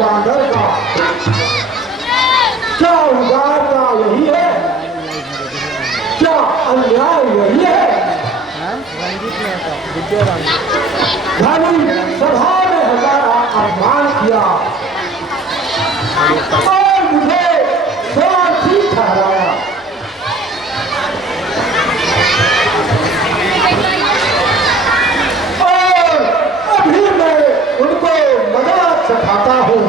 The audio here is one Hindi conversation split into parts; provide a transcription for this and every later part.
बांदर का क्या उगारना यही है, क्या अन्याय यही है। धनी सभा में हमारा अपमान किया और मुझे स्वार्थी ठहराया। और अभी मैं उनको मजाक सिखाता हूँ।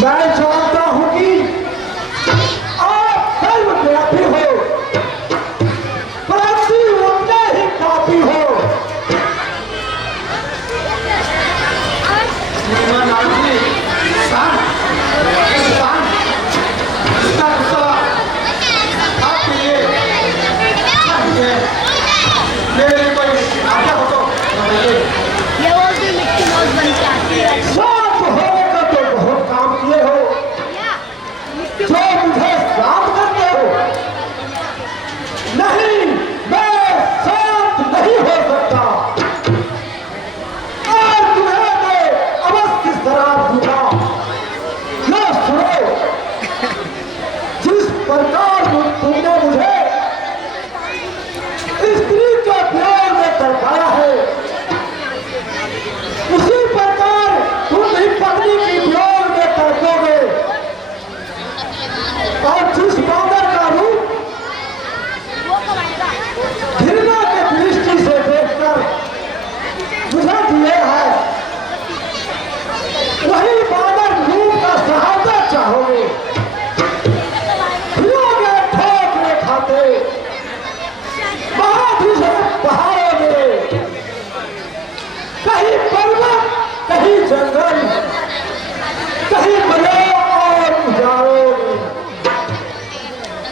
मैं जानता हूं कि आप सर्वव्यापी हो, परंतु उतने ही पापी हो। मेरी कोई आज्ञा हो तो ये वो भी मिक्की माउस बन के आती है। जो मुझे शांत करते हो, नहीं मैं शांत नहीं हो सकता और तुम्हें मैं अवश्य शराब दूंगा। न सुनो, जिस प्रकार तुमने मुझे स्त्री के प्यार में तड़पाया है, उसी प्रकार तुम भी पत्नी की प्यार में तड़पोगे। और जिस बांदर का रूप घृणा के दृष्टि से देखकर मुझे दिए है, वही बांदर रूप का सहायता चाहोगे। हिलोगे ठोकने खाते, पहाड़ोगे, कहीं पर्वत, कहीं जंगल, कहीं बड़े और उजाड़ोगे।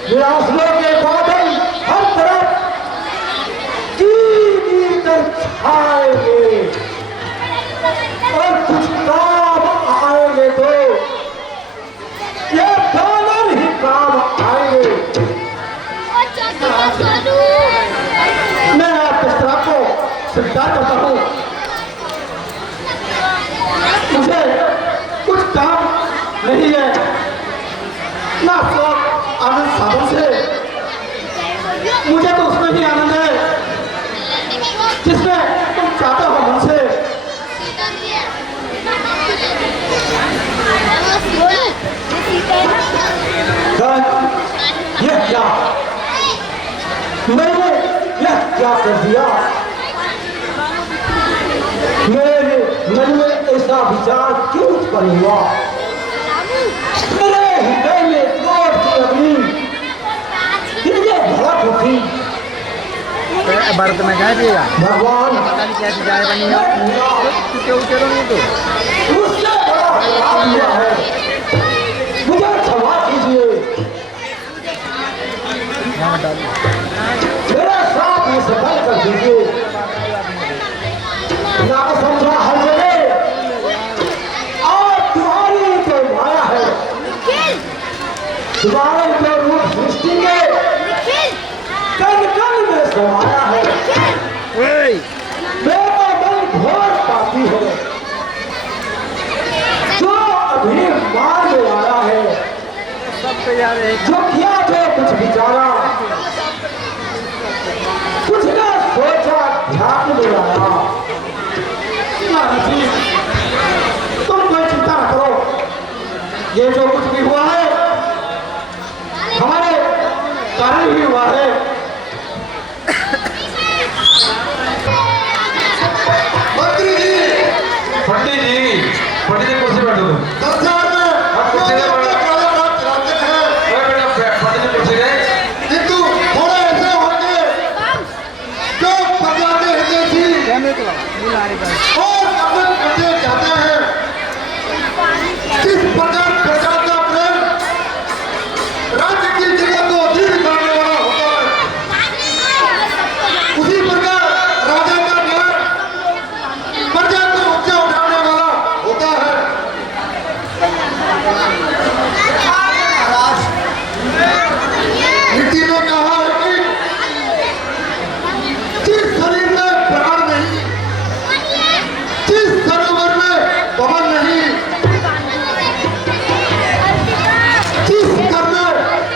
निराशलों के बादल हर तरफ गिर कर छाएंगे और कुछ काम आएंगे तो ये डॉलर ही काम आएंगे। मैं आप इस तरह को स्वीकार करता हूँ। मुझे कुछ काम नहीं है, ना आनंद साधन से, मुझे तो उसमें भी आनंद है जिसमें तुम चाहते हो मन से। यह क्या, मैंने यह क्या कर दिया? मेरे मन में ऐसा विचार क्यों उत्पन्न हुआ? मेरे हृदय में क्रोध की अग्नि भड़क उठी। भारत में क्या दिएगा भगवान, पता नहीं कैसी जाए बनी है, उठे रहो तो मुझसे बड़ा अपराध हुआ है, मुझे क्षमा कीजिए। मेरा साथ में सफल कर दीजिए। ना समझा हर जगह और तुम्हारी तो माया है, तुम्हारे तो रूप सृष्टि में कण कण में समाया है। मेरा मन घोर पापी है, तैयार है। जो किया थे कुछ विचारा, कुछ न सोचा ध्यान में आया। तुम कोई चिंता न करो, ये जो कुछ भी हुआ है हमारे कारण ही हुआ है। मंत्री जी, पंडित जी कुर्सी बैठो तुम। दरबार में आप कुर्सी पे बैठो। बात चलाते हैं, ओए बेटा पंडित जी कुर्सी गए। किंतु थोड़ा ऐसे होंगे जो प्रजा के हितैषी कैमरे को लगा, ये ला रही है। और अपन करते जाते हैं। किस प्रकार प्रजा का प्रेम राज्य की जगह को दीर्घ करने वाला होता है, उसी प्रकार राजा का न्याय प्रजा को ऊंचा उठाने वाला होता है। नीति ने कहा है कि जिस शरीर में प्राण नहीं, जिस सरोवर में पवन नहीं, जिस घर में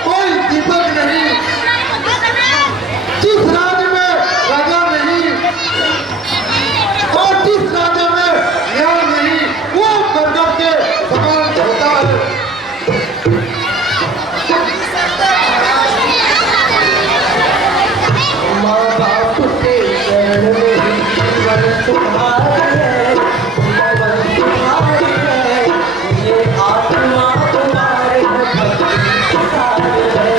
कोई दीपक नहीं, जिस राज्य में राजा नहीं और जिस राज्य में न्याय नहीं, वो मरकब के समान होता है। माँ बाप के चरण में ही जीवन तुम्हारा है, जीवन तुम्हारा है, ये आत्मा तुम्हारे है, भक्ति तुम्हारी है,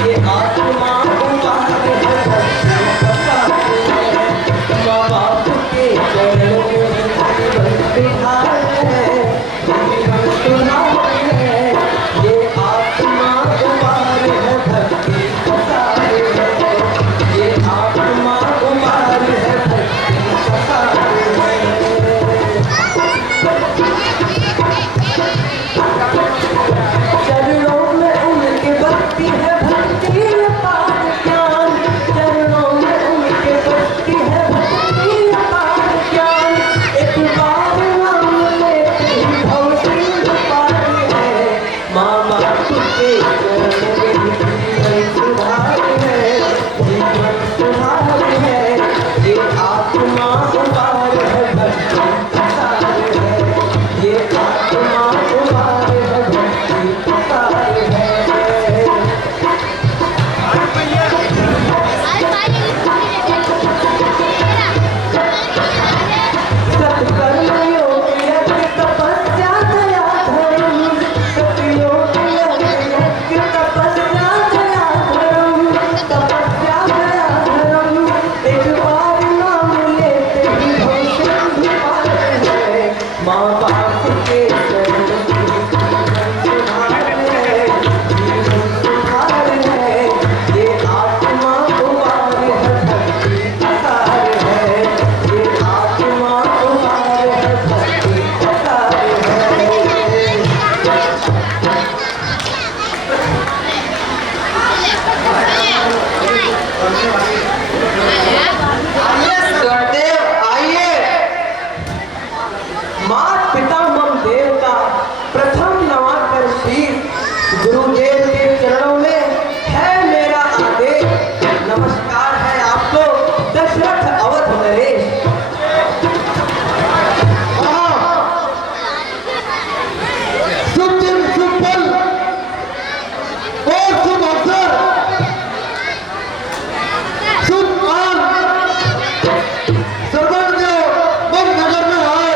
ये आत्मा तुम्हारे है, भक्ति तुम्हारी है। माँ बाप के चरण में ही जीवन तुम्हारा है, जीवन तुम्हारी है, ये आत्मा तुम्हारे है, भक्ति तुम्हारी है, ये आत्मा तुम्हारी है, भक्ति तुम्हारी है। चरणों में उनके भक्ति है, भक्ति अपार ज्ञान, चरणों में उनके भक्ति है, भक्ति अपार ज्ञान। एक बार नाम लेते ही भव सिंह पार है, माँ बाप के चरण में ही जीवन सुधार है, जीवन सुधार है, ये आत्मा तुम्हारे है, भक्ति तुम्हारी है, ये आत्मा तुम्हारे है, भक्ति तुम्हारी है। सत्कर्म योग यज्ञ तपस्या दया धर्म, सतयोग यज्ञ तपस्या दया धर्म, तपस्या दया धर्म। एक बार नाम लेते ही भव सिंह पार है, माँ बाप के चरण में जीवन सुधार है, जीवन सुधार है, ये आत्मा तुम्हारे है, भक्ति तुम्हारी है, ये आत्मा तुम्हारे है, भक्ति तुम्हारी है। गुरुदेव आइए। मात पिता मम देव का प्रथम नवाकर शीर, गुरुदेव के चरणों में है मेरा आदेश। नमस्कार है आपको दशरथ अवध नरेश। शुभ दिन, शुभ पल और शुभ अवसर, शुभ काल सर्वज्ञ मन नगर में आए।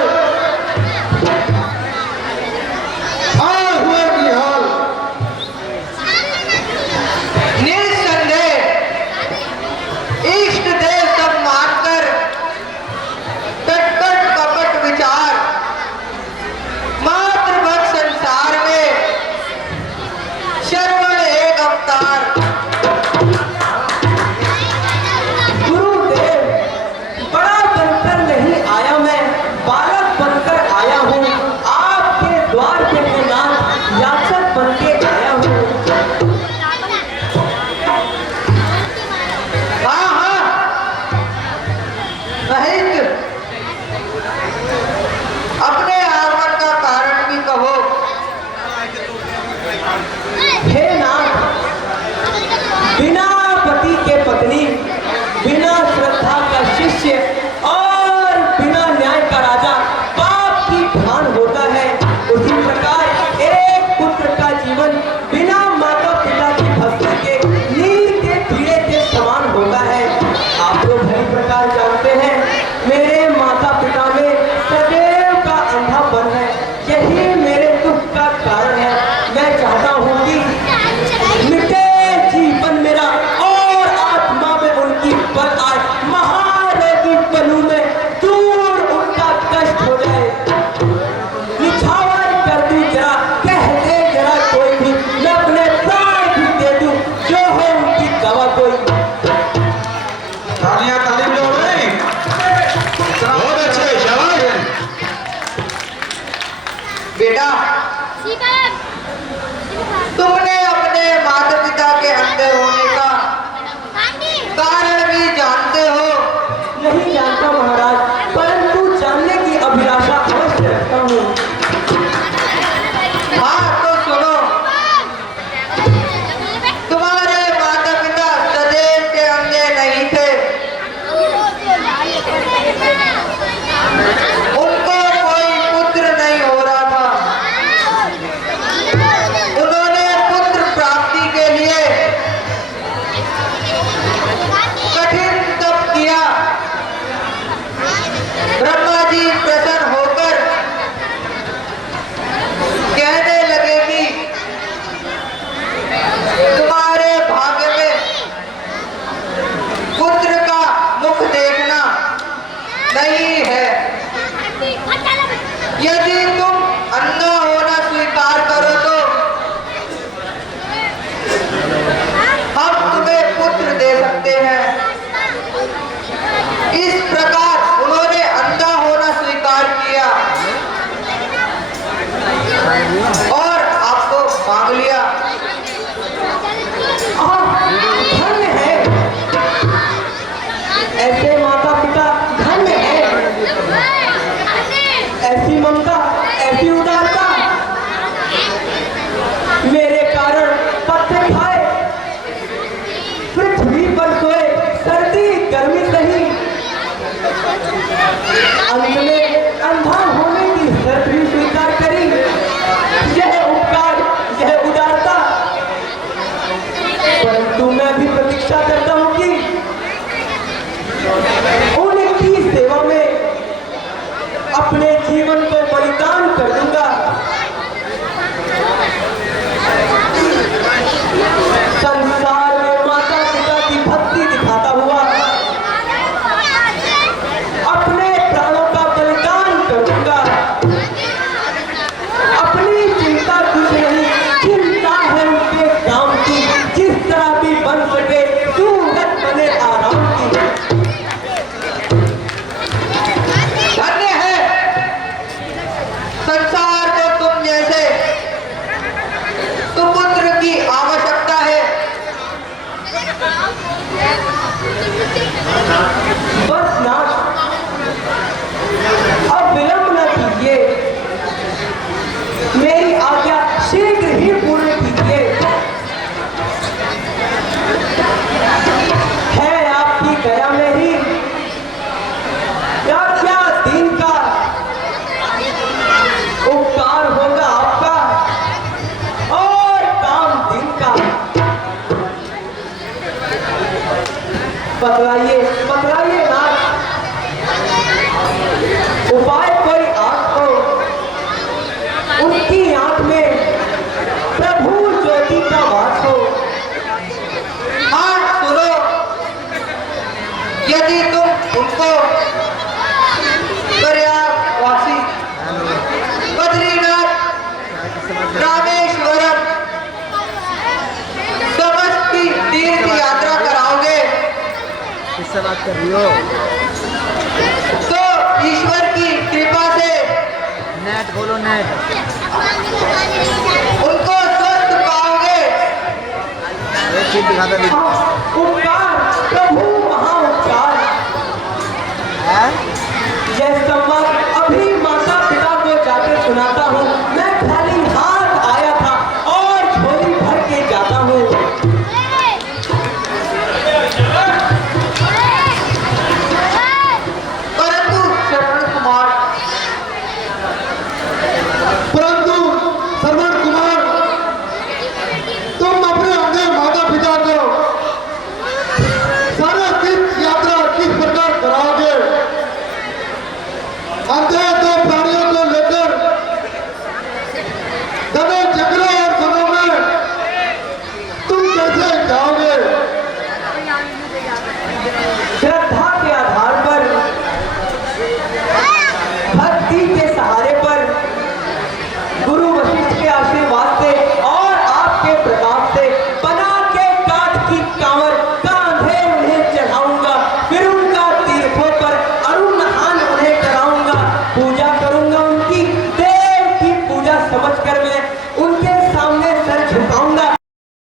बेटा, तुमने अपने माता पिता के अंधे होने का कारण भी जानते हो। नहीं जानता महाराज, परंतु जानने की अभिलाषा अवश्य रखता हूँ। हाँ तो सुनो, तुम्हारे माता पिता सदैव के अंधे नहीं थे। उनको कोई पुत्र नहीं हो रहा था। उन्होंने पुत्र प्राप्ति के लिए कठिन तप किया। ब्रह्मा जी प्रसन्न होकर कहने लगे कि तुम्हारे भाग्य में पुत्र का मुख देखना नहीं है। यदि तुम अंधा होना स्वीकार करो तो हम तुम्हें पुत्र दे सकते हैं। इस प्रकार उन्होंने अंधा होना स्वीकार किया और आपको मांग लिया। धन्य है, ऐसे माता पिता धन्य है। ऐसी ममता, ऐसी उदारता। मेरे कारण पत्ते खाए, पृथ्वी पर सोए, सर्दी गर्मी सही, अंत में अंधा होने की शर्त भी स्वीकार करी। यह उपकार, यह उदारता। परंतु मैं भी प्रतीक्षा करता हूँ कि उनकी सेवा में अपने जीवन को बलिदान कर दूंगा। संसार में माता पिता की भक्ति दिखाता हुआ अपने प्राणों का बलिदान कर दूंगा। अपनी चिंता कुछ नहीं, चिंता है उनके काम की, जिस तरह भी बन सके सूरत बने आराम की। धन्य है संसार को तुम जैसे सुपुत्र की आवश्यकता है। बस नाथ, अब विलंब न कीजिए, मेरी आज्ञा शीघ्र ही पूर्ण कीजिए। है आपकी दया में ही क्या दिन का उपकार होगा आपका, और काम दिन का। बतलाइए बतलाइए नाथ, उपाय कोई आंख हो, उनकी आंख में प्रभु ज्योति का वास हो। हाँ सुनो, यदि तुम उनको प्रयागवासी, बद्रीनाथ, रामेश्वरम समस्त की तीर्थ यात्रा कराओगे किससे बात कर रही हो? तो ईश्वर की कृपा से नेट खोलो, नेट। उनको स्वस्थ पाओगे। एक चीज दिखाता नहीं। उपकार